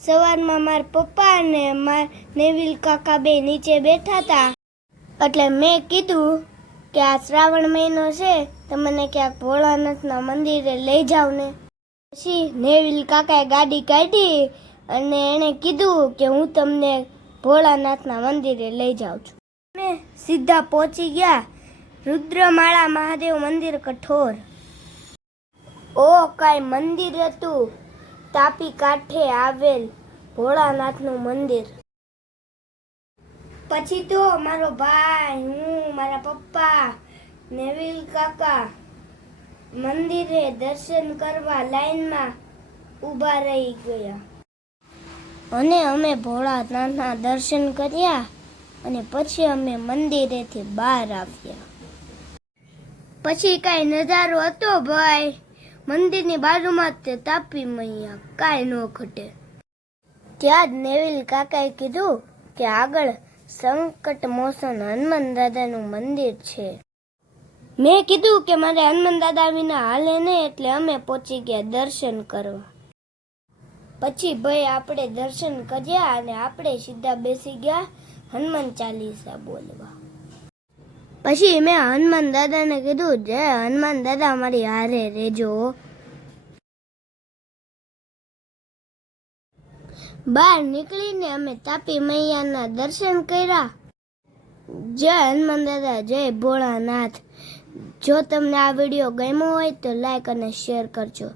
સવારમાં મારા પપ્પા અને નેવિલ કાકા બે નીચે બેઠા હતા, એટલે મેં કીધું કે આ શ્રાવણ મહિનો છે તો મને ક્યાંક ભોળાનાથના મંદિરે લઈ જાવ ને. પછી નેવિલ કાકાએ ગાડી કાઢી અને એણે કીધું કે હું તમને ભોળાનાથના મંદિરે લઈ જાઉં છું. અમે સીધા પહોંચી ગયા રુદ્રમાળા મહાદેવ મંદિર કઠોર. ઓ કાંઈ મંદિર હતું, તાપી કાંઠે આવેલ ભોળાનાથનું મંદિર. પછી તો મારો ભાઈ, હું, મારા પપ્પા, નેવિલ કાકા મંદિરે દર્શન કરવા લાઈનમાં ઊભા રહી ગયા અને અમે ભોળાનાથના દર્શન કર્યા અને પછી અમે મંદિરેથી બહાર આવ્યા. પછી કાંઈ નજારો હતો ભાઈ, મંદિરની બાજુમાં જ તે તાપી મૈયા, કાંઈ ન ઘટે. ત્યાં જ નેવિલ કાકાએ કીધું કે આગળ સંકટ મોચન હનુમાન દાદાનું મંદિર છે. મેં કીધું કે મારે હનુમાન દાદા વિના હાલે નહીં, એટલે અમે પહોંચી ગયા દર્શન કરવા. પછી ભાઈ આપણે દર્શન કર્યા અને આપણે સીધા બેસી ગયા હનુમાન ચાલીસા બોલવા. પછી મેં હનુમાન દાદાને કીધું, જય હનુમાન દાદા મારી હારે રહેજો. બહાર નીકળીને અમે તાપી મૈયાના દર્શન કર્યા. જય હનુમાન દાદા, જય ભોળાનાથ. જો તમને આ વિડીયો ગમ્યો હોય તો લાઈક અને શેર કરજો.